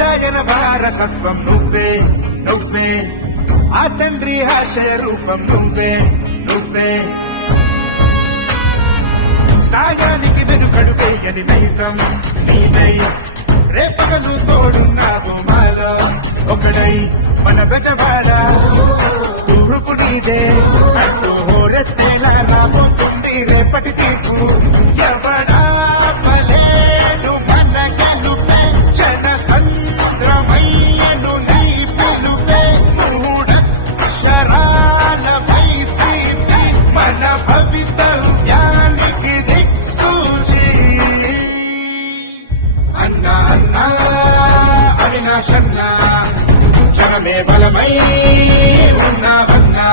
అధ్యయన వారసత్వం నువ్వే నువ్వే ఆ తండ్రి ఆశయ రూపం నువ్వే నువ్వే సాయానికి వెనుకడు వేయని నైజం నీదై రేపగలు తోడున్నావు మాలో ఒకడై మన బెజవాడ తూర్పు నీదే అటు హోరెత్తేలా రాబోతుంది రేపటి తీర్పు ఎవడా పలేడు మన గెలుపే జన సంద్రమయ్యను నై పిలుపే మూఢక్షరాల వైసీపీ మన భవితవ్యానికి దిక్సూచి అన్నా అన్నా అవినాశన్నా జనమే బలమై ఉన్నావన్నా